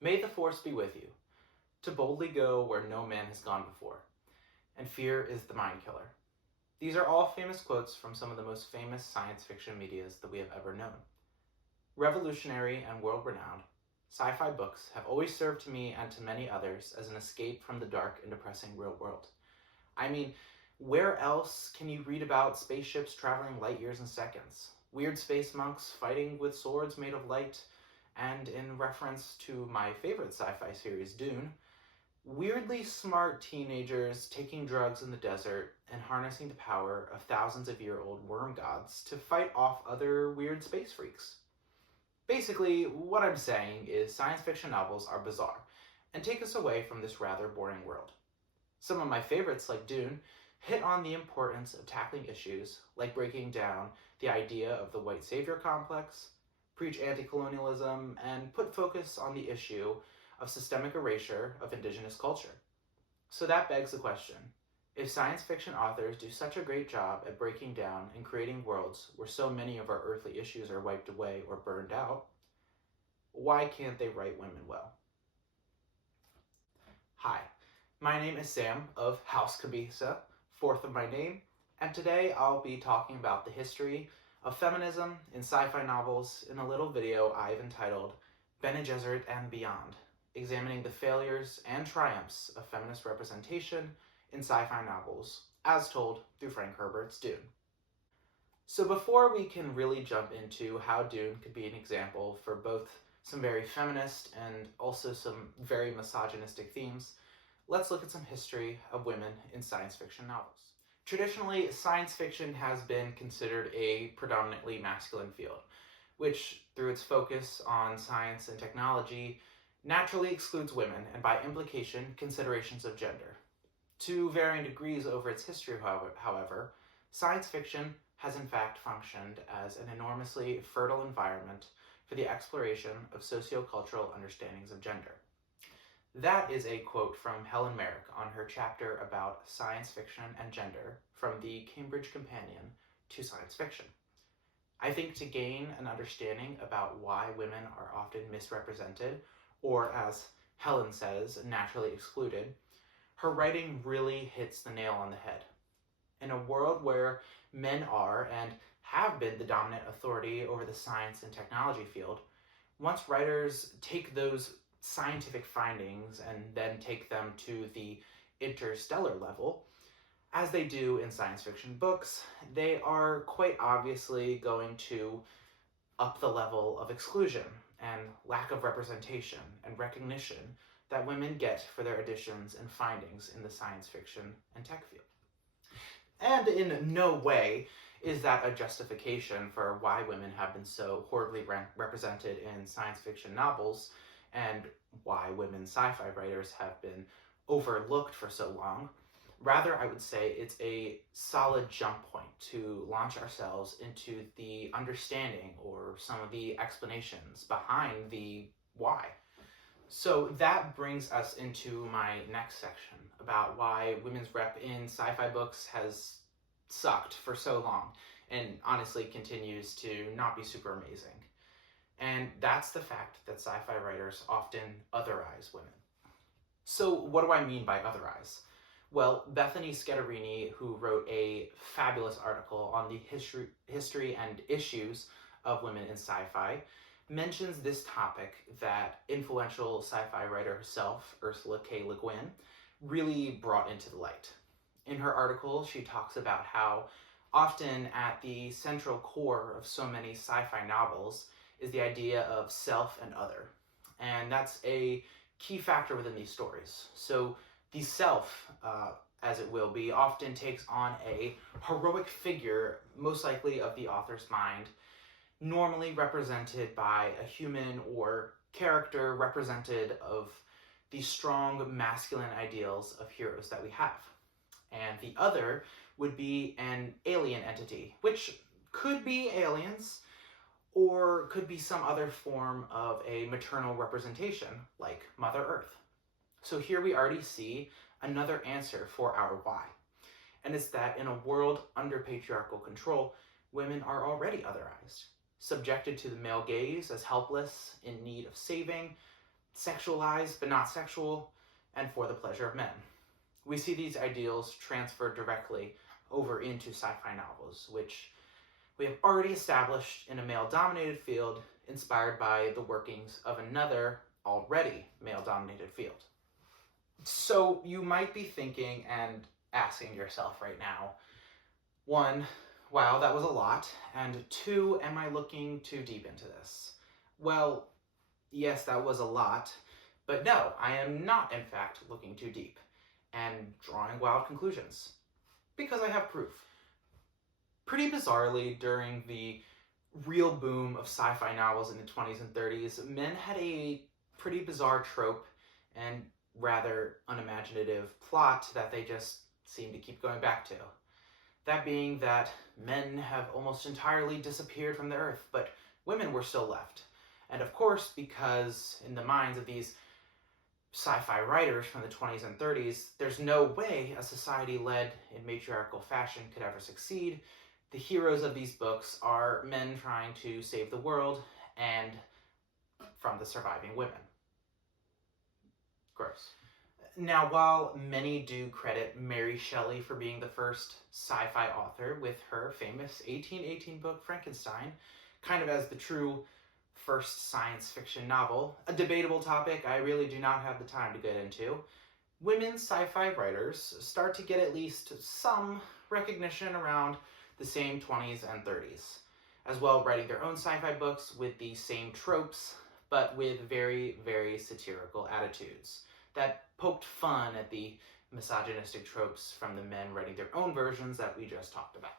May the force be with you, to boldly go where no man has gone before, and fear is the mind killer. These are all famous quotes from some of the most famous science fiction medias that we have ever known. Revolutionary and world-renowned, sci-fi books have always served to me and to many others as an escape from the dark and depressing real world. I mean, where else can you read about spaceships traveling light years in seconds? Weird space monks fighting with swords made of light, and in reference to my favorite sci-fi series, Dune, weirdly smart teenagers taking drugs in the desert and harnessing the power of thousands of year old worm gods to fight off other weird space freaks. Basically, what I'm saying is science fiction novels are bizarre and take us away from this rather boring world. Some of my favorites, like Dune, hit on the importance of tackling issues like breaking down the idea of the white savior complex, preach anti-colonialism, and put focus on the issue of systemic erasure of indigenous culture. So that begs the question, if science fiction authors do such a great job at breaking down and creating worlds where so many of our earthly issues are wiped away or burned out, why can't they write women well? Hi, my name is Sam of House Cabisa, fourth of my name, and today I'll be talking about the history of feminism in sci-fi novels in a little video I've entitled Bene, Gesserit, and Beyond, examining the failures and triumphs of feminist representation in sci-fi novels, as told through Frank Herbert's Dune. So before we can really jump into how Dune could be an example for both some very feminist and also some very misogynistic themes, let's look at some history of women in science fiction novels. Traditionally, science fiction has been considered a predominantly masculine field, which, through its focus on science and technology, naturally excludes women and, by implication, considerations of gender. To varying degrees over its history, however, science fiction has in fact functioned as an enormously fertile environment for the exploration of sociocultural understandings of gender. That is a quote from Helen Merrick on her chapter about science fiction and gender from the Cambridge Companion to Science Fiction. I think to gain an understanding about why women are often misrepresented, or as Helen says, naturally excluded, her writing really hits the nail on the head. In a world where men are and have been the dominant authority over the science and technology field, once writers take those scientific findings and then take them to the interstellar level, as they do in science fiction books, they are quite obviously going to up the level of exclusion and lack of representation and recognition that women get for their additions and findings in the science fiction and tech field. And in no way is that a justification for why women have been so horribly represented in science fiction novels and why women sci-fi writers have been overlooked for so long. Rather, I would say it's a solid jump point to launch ourselves into the understanding or some of the explanations behind the why. So that brings us into my next section about why women's rep in sci-fi books has sucked for so long and honestly continues to not be super amazing. And that's the fact that sci-fi writers often otherize women. So what do I mean by otherize? Well, Bethany Scatterini, who wrote a fabulous article on the history and issues of women in sci-fi, mentions this topic that influential sci-fi writer herself, Ursula K. Le Guin, really brought into the light. In her article, she talks about how often at the central core of so many sci-fi novels is the idea of self and other. And that's a key factor within these stories. So the self, as it will be, often takes on a heroic figure, most likely of the author's mind, normally represented by a human or character represented of the strong masculine ideals of heroes that we have. And the other would be an alien entity, which could be aliens, or could be some other form of a maternal representation, like Mother Earth. So here we already see another answer for our why. And it's that in a world under patriarchal control, women are already otherized, subjected to the male gaze as helpless, in need of saving, sexualized but not sexual, and for the pleasure of men. We see these ideals transferred directly over into sci-fi novels, which we have already established in a male-dominated field inspired by the workings of another already male-dominated field. So you might be thinking and asking yourself right now, 1, wow, that was a lot, and 2, am I looking too deep into this? Well, yes, that was a lot, but no, I am not, in fact, looking too deep and drawing wild conclusions, because I have proof. Pretty bizarrely, during the real boom of sci-fi novels in the 20s and 30s, men had a pretty bizarre trope and rather unimaginative plot that they just seem to keep going back to. That being that men have almost entirely disappeared from the earth, but women were still left. And of course, because in the minds of these sci-fi writers from the 20s and 30s, there's no way a society led in matriarchal fashion could ever succeed. The heroes of these books are men trying to save the world and from the surviving women. Gross. Now, while many do credit Mary Shelley for being the first sci-fi author with her famous 1818 book Frankenstein, kind of as the true first science fiction novel, a debatable topic I really do not have the time to get into, women sci-fi writers start to get at least some recognition around the same 20s and 30s, as well writing their own sci-fi books with the same tropes, but with very, very satirical attitudes that poked fun at the misogynistic tropes from the men writing their own versions that we just talked about.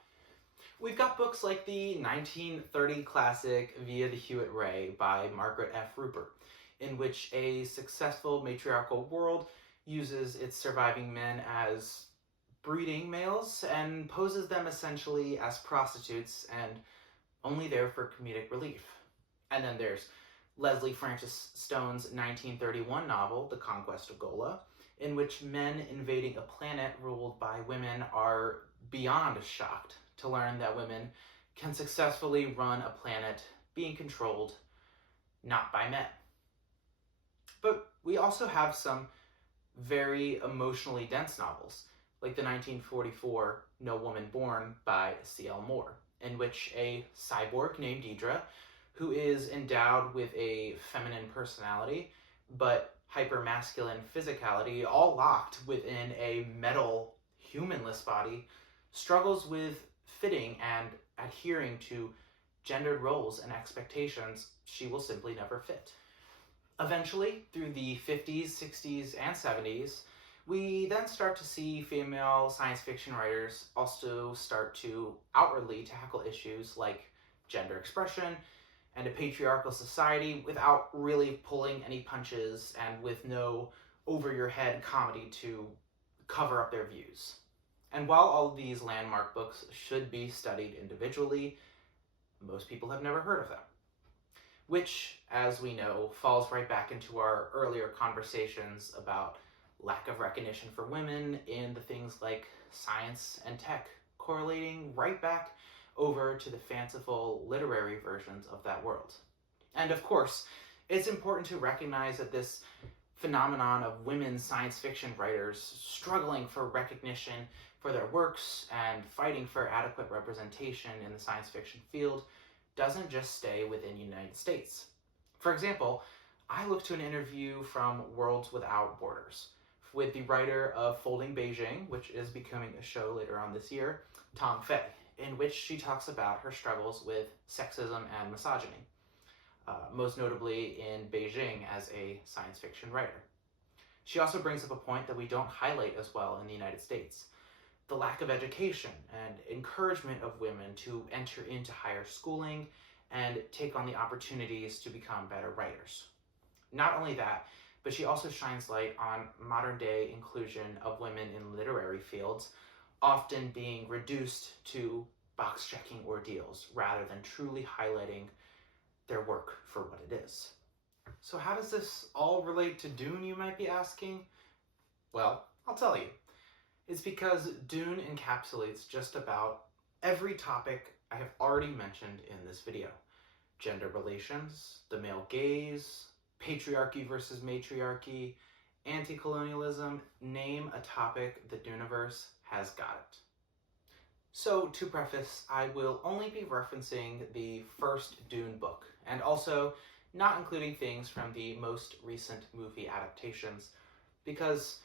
We've got books like the 1930 classic Via the Hewitt Ray by Margaret F. Rupert, in which a successful matriarchal world uses its surviving men as breeding males and poses them essentially as prostitutes and only there for comedic relief. And then there's Leslie Francis Stone's 1931 novel, The Conquest of Gola, in which men invading a planet ruled by women are beyond shocked to learn that women can successfully run a planet being controlled not by men. But we also have some very emotionally dense novels, like the 1944 No Woman Born by C.L. Moore, in which a cyborg named Deidre, who is endowed with a feminine personality, but hyper-masculine physicality, all locked within a metal, humanless body, struggles with fitting and adhering to gendered roles and expectations she will simply never fit. Eventually, through the 50s, 60s, and 70s, we then start to see female science fiction writers also start to outwardly tackle issues like gender expression and a patriarchal society without really pulling any punches and with no over-your-head comedy to cover up their views. And while all of these landmark books should be studied individually, most people have never heard of them. Which, as we know, falls right back into our earlier conversations about lack of recognition for women in the things like science and tech, correlating right back over to the fanciful literary versions of that world. And of course, it's important to recognize that this phenomenon of women science fiction writers struggling for recognition for their works and fighting for adequate representation in the science fiction field doesn't just stay within the United States. For example, I look to an interview from Worlds Without Borders with the writer of Folding Beijing, which is becoming a show later on this year, Tom Fay, in which she talks about her struggles with sexism and misogyny, most notably in Beijing as a science fiction writer. She also brings up a point that we don't highlight as well in the United States: the lack of education and encouragement of women to enter into higher schooling and take on the opportunities to become better writers. Not only that, but she also shines light on modern-day inclusion of women in literary fields, often being reduced to box-checking ordeals rather than truly highlighting their work for what it is. So how does this all relate to Dune, you might be asking? Well, I'll tell you. It's because Dune encapsulates just about every topic I have already mentioned in this video. Gender relations, the male gaze, patriarchy versus matriarchy, anti-colonialism, name a topic, the Duneverse has got it. So, to preface, I will only be referencing the first Dune book, and also not including things from the most recent movie adaptations, because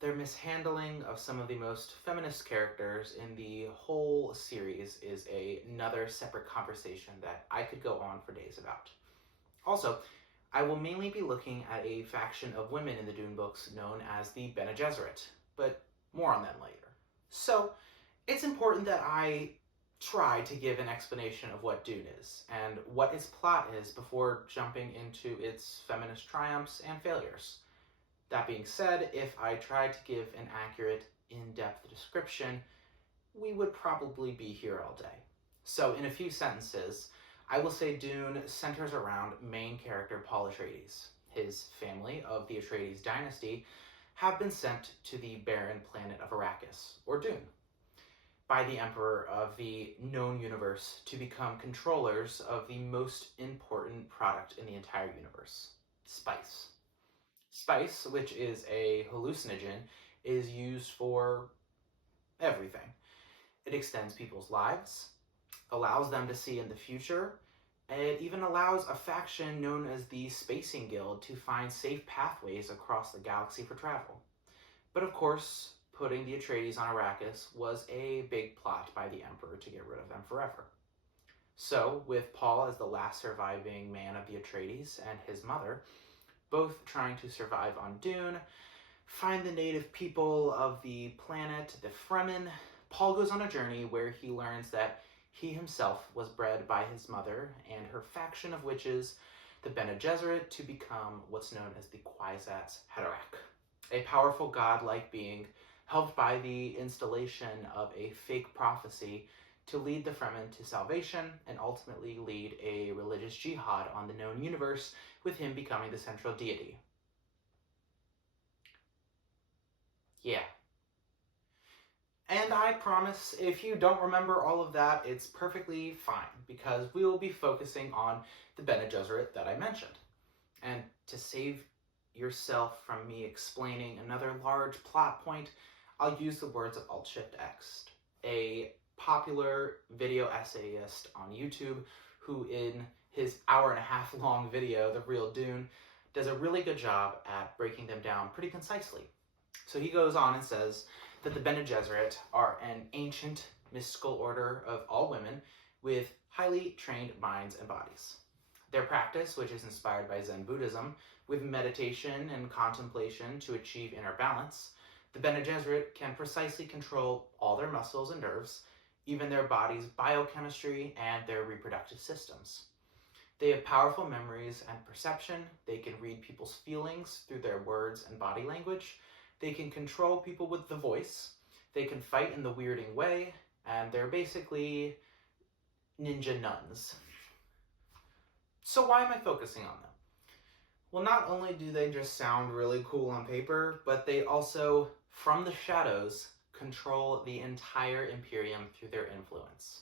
their mishandling of some of the most feminist characters in the whole series is another separate conversation that I could go on for days about. Also, I will mainly be looking at a faction of women in the Dune books known as the Bene Gesserit, but more on them later. So, it's important that I try to give an explanation of what Dune is and what its plot is before jumping into its feminist triumphs and failures. That being said, if I tried to give an accurate, in-depth description, we would probably be here all day. So in a few sentences, I will say Dune centers around main character Paul Atreides. His family of the Atreides dynasty have been sent to the barren planet of Arrakis, or Dune, by the Emperor of the known universe to become controllers of the most important product in the entire universe, spice. Spice, which is a hallucinogen, is used for everything. It extends people's lives, allows them to see in the future, and it even allows a faction known as the Spacing Guild to find safe pathways across the galaxy for travel. But of course, putting the Atreides on Arrakis was a big plot by the Emperor to get rid of them forever. So, with Paul as the last surviving man of the Atreides and his mother, both trying to survive on Dune, find the native people of the planet, the Fremen, Paul goes on a journey where he learns that he himself was bred by his mother and her faction of witches, the Bene Gesserit, to become what's known as the Kwisatz Haderach, a powerful godlike being helped by the installation of a fake prophecy to lead the Fremen to salvation and ultimately lead a religious jihad on the known universe, with him becoming the central deity. Yeah. And I promise, if you don't remember all of that, it's perfectly fine, because we will be focusing on the Bene Gesserit that I mentioned. And to save yourself from me explaining another large plot point, I'll use the words of Alt-Shift-X, a popular video essayist on YouTube who, in his hour-and-a-half long video, The Real Dune, does a really good job at breaking them down pretty concisely. So he goes on and says that the Bene Gesserit are an ancient mystical order of all women with highly trained minds and bodies. Their practice, which is inspired by Zen Buddhism, with meditation and contemplation to achieve inner balance, the Bene Gesserit can precisely control all their muscles and nerves, even their body's biochemistry and their reproductive systems. They have powerful memories and perception. They can read people's feelings through their words and body language. They can control people with the voice. They can fight in the weirding way, and they're basically ninja nuns. So why am I focusing on them? Well, not only do they just sound really cool on paper, but they also, from the shadows, control the entire Imperium through their influence.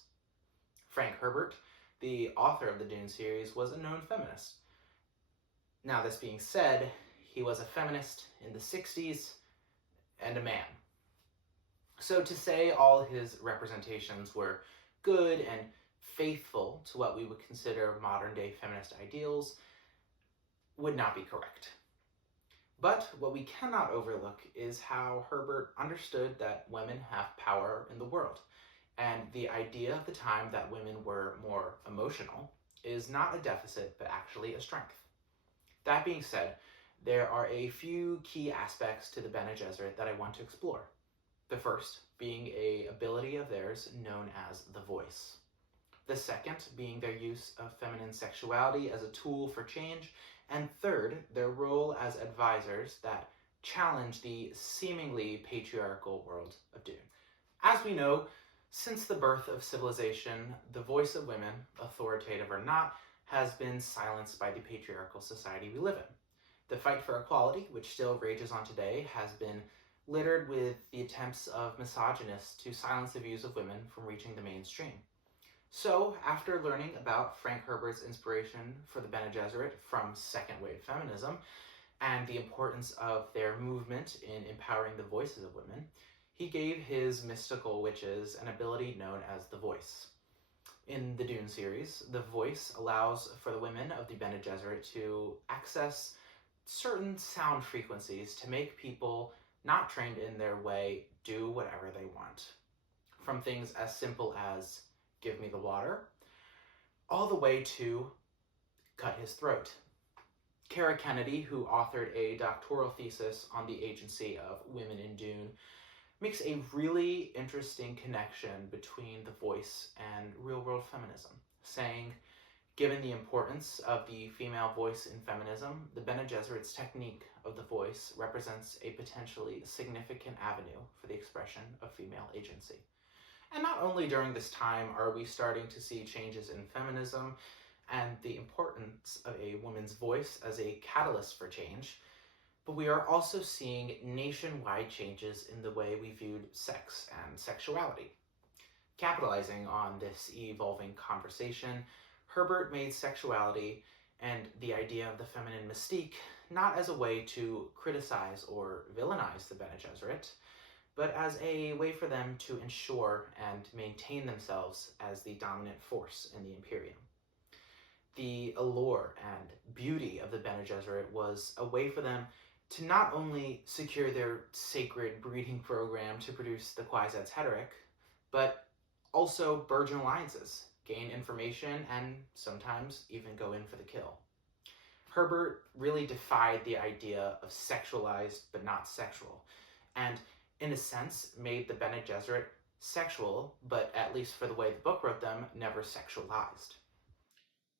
Frank Herbert, the author of the Dune series, was a known feminist. Now, this being said, he was a feminist in the 60s and a man. So to say all his representations were good and faithful to what we would consider modern-day feminist ideals would not be correct. But what we cannot overlook is how Herbert understood that women have power in the world, and the idea of the time that women were more emotional is not a deficit, but actually a strength. That being said, there are a few key aspects to the Bene Gesserit that I want to explore. The first being an ability of theirs known as the voice. The second being their use of feminine sexuality as a tool for change. And third, their role as advisors that challenge the seemingly patriarchal world of Dune. As we know, since the birth of civilization, the voice of women, authoritative or not, has been silenced by the patriarchal society we live in. The fight for equality, which still rages on today, has been littered with the attempts of misogynists to silence the views of women from reaching the mainstream. So, after learning about Frank Herbert's inspiration for the Bene Gesserit from second wave feminism and the importance of their movement in empowering the voices of women, he gave his mystical witches an ability known as the Voice. In the Dune series, the Voice allows for the women of the Bene Gesserit to access certain sound frequencies to make people not trained in their way do whatever they want. From things as simple as give me the water, all the way to cut his throat. Kara Kennedy, who authored a doctoral thesis on the agency of women in Dune, makes a really interesting connection between the Voice and real-world feminism, saying, given the importance of the female voice in feminism, the Bene Gesserit's technique of the Voice represents a potentially significant avenue for the expression of female agency. And not only during this time are we starting to see changes in feminism and the importance of a woman's voice as a catalyst for change, but we are also seeing nationwide changes in the way we viewed sex and sexuality. Capitalizing on this evolving conversation, Herbert made sexuality and the idea of the feminine mystique not as a way to criticize or villainize the Bene Gesserit, but as a way for them to ensure and maintain themselves as the dominant force in the Imperium. The allure and beauty of the Bene Gesserit was a way for them to not only secure their sacred breeding program to produce the Kwisatz Haderach, but also burgeon alliances, gain information, and sometimes even go in for the kill. Herbert really defied the idea of sexualized but not sexual, and in a sense made the Bene Gesserit sexual, but at least for the way the book wrote them, never sexualized.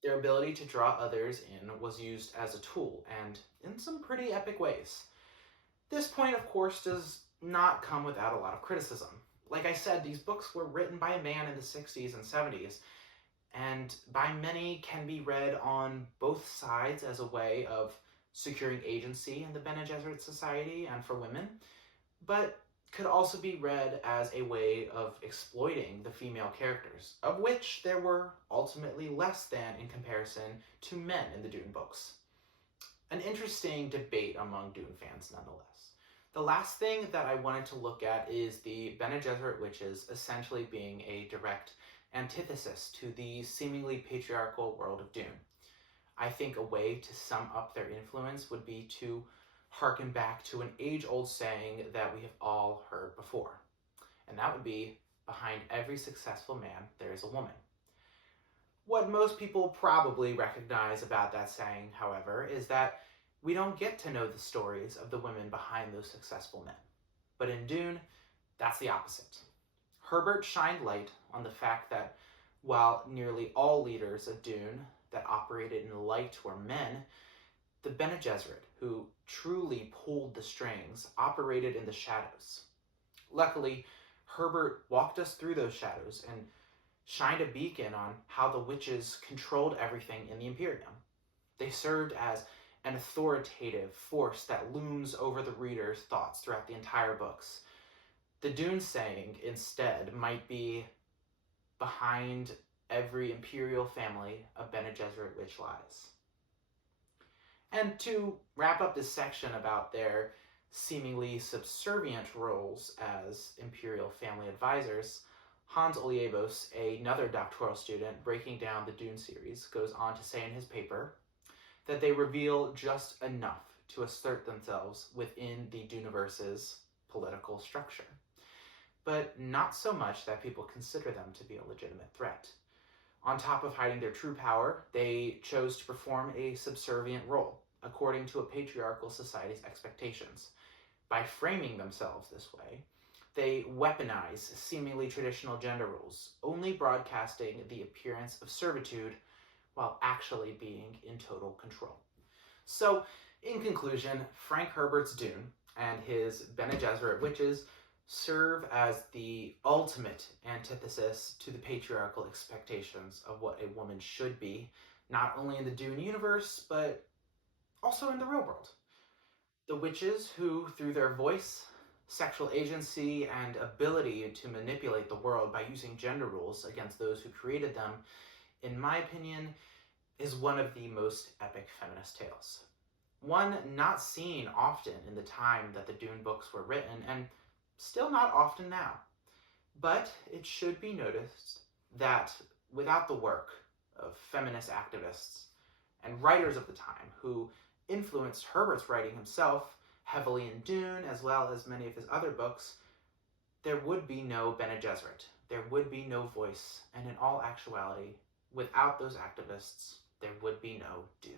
Their ability to draw others in was used as a tool, and in some pretty epic ways. This point, of course, does not come without a lot of criticism. Like I said, these books were written by a man in the 60s and 70s, and by many can be read on both sides as a way of securing agency in the Bene Gesserit society and for women, but could also be read as a way of exploiting the female characters, of which there were ultimately less than in comparison to men in the Dune books. An interesting debate among Dune fans nonetheless. The last thing that I wanted to look at is the Bene Gesserit witches essentially being a direct antithesis to the seemingly patriarchal world of Dune. I think a way to sum up their influence would be to harken back to an age-old saying that we have all heard before, and that would be, behind every successful man, there is a woman. What most people probably recognize about that saying, however, is that we don't get to know the stories of the women behind those successful men. But in Dune, that's the opposite. Herbert shined light on the fact that while nearly all leaders of Dune that operated in light were men, the Bene Gesserit, who truly pulled the strings, operated in the shadows. Luckily, Herbert walked us through those shadows and shined a beacon on how the witches controlled everything in the Imperium. They served as an authoritative force that looms over the reader's thoughts throughout the entire books. The Dune saying, instead, might be, behind every imperial family, a Bene Gesserit witch lies. And to wrap up this section about their seemingly subservient roles as imperial family advisors, Hans Oliebos, another doctoral student breaking down the Dune series, goes on to say in his paper that they reveal just enough to assert themselves within the Duneverse's political structure, but not so much that people consider them to be a legitimate threat. On top of hiding their true power, they chose to perform a subservient role, according to a patriarchal society's expectations. By framing themselves this way, they weaponize seemingly traditional gender roles, only broadcasting the appearance of servitude while actually being in total control. So, in conclusion, Frank Herbert's Dune and his Bene Gesserit witches serve as the ultimate antithesis to the patriarchal expectations of what a woman should be, not only in the Dune universe, but also in the real world. The witches who, through their voice, sexual agency and ability to manipulate the world by using gender roles against those who created them, in my opinion, is one of the most epic feminist tales. One not seen often in the time that the Dune books were written, and still not often now. But it should be noticed that without the work of feminist activists and writers of the time who influenced Herbert's writing himself heavily in Dune, as well as many of his other books, there would be no Bene Gesserit. There would be no voice, and in all actuality, without those activists, there would be no Dune.